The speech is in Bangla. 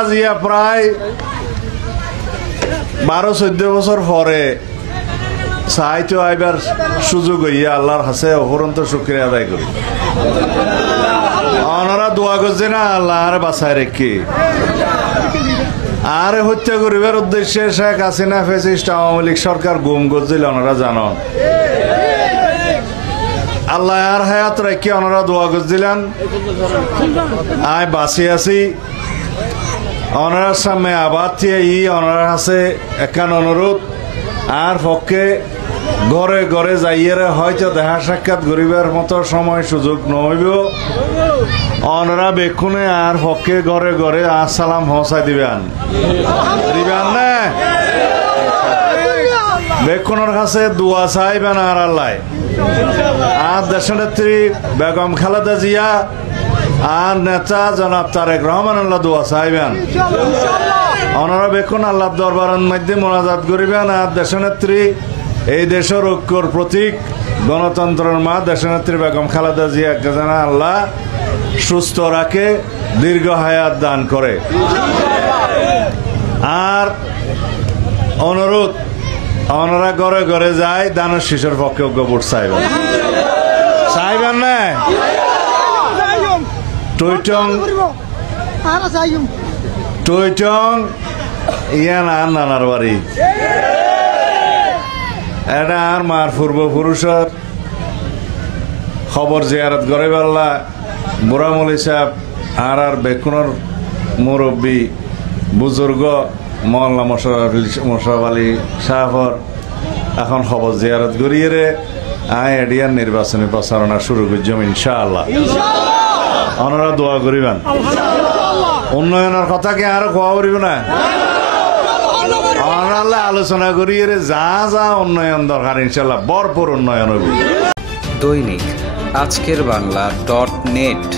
আজিয়া প্রায় 12-14 বছর পরে সাহিত্য আইবার সুযোগ হইয়া আল্লাহর হাসে অপরন্ত শুকরিয়া আদায় করি। ওনারা দোয়া করছে না আল্লাহ আরে বাঁচায় রেখে আর হত্যা করিবার উদ্দেশ্যে শেখ হাসিনা ফ্যাসিস্ট আওয়ামী লীগ সরকার গুম করছিল। ওনারা জানন আল্লাহ আর হায়াত রেখে ওনারা দোয়া করছিলেন আয় বাঁচি আছি। ওনার সামনে আবার ওনার আছে একান অনুরোধ আর পক্ষে ঘরে ঘরে যাইয়েরে হয়তো দেখা সাক্ষাৎ করিবার মতো সময় সুযোগ নহইব। ওনারা বেক্ষণে আর পক্ষে ঘরে ঘরে আসসালাম পৌঁছাই দিবেন না বেক্ষণের কাছে দোয়া চাইবেন আর আল্লাহ আর দেশনেত্রী বেগম খালেদা জিয়া আর নেতা জনাব তারেক রহমান আল্লাহ দোয়া চাইবেন। ওনারা বেক্ষণ আল্লাহ দরবারের মধ্যে মোনাজাত করিবেন আর দেশনেত্রী এই দেশের ঐক্যর প্রতীক গণতন্ত্রের মা দেশনেত্রী বেগম খালেদা জিয়াকে যেন আল্লাহ সুস্থ রাখে দীর্ঘ হায়াত দান করে। আর অনুরোধ ওনারা ঘরে ঘরে যায় দানের শিশুর পক্ষে ভোট চাইবেন না টুইটং ইয়ান আর নানার বাড়ি এটা আর মার পূর্বপুরুষের খবর জিয়ারত করে পারলা বুড়া মলি সাহেব আর বেকুনের মুরব্বী বুজুর্গ মহল্লা মোশাররফ আলী সাহেবর এখন খবর জিয়ারত করিয়ে রে আয় এডিয়ার নির্বাচনী প্রচারণা শুরু করছম ইনশাআল্লাহ। ওনারা দোয়া করিবেন উন্নয়নের কথা কি আরো কোয়া করিব না আল্লাহ আলোচনা করিয়ে যা যা উন্নয়ন দরকার ইনশাআল্লাহ ভরপুর উন্নয়ন হইব। দৈনিক আজকের বাংলা.net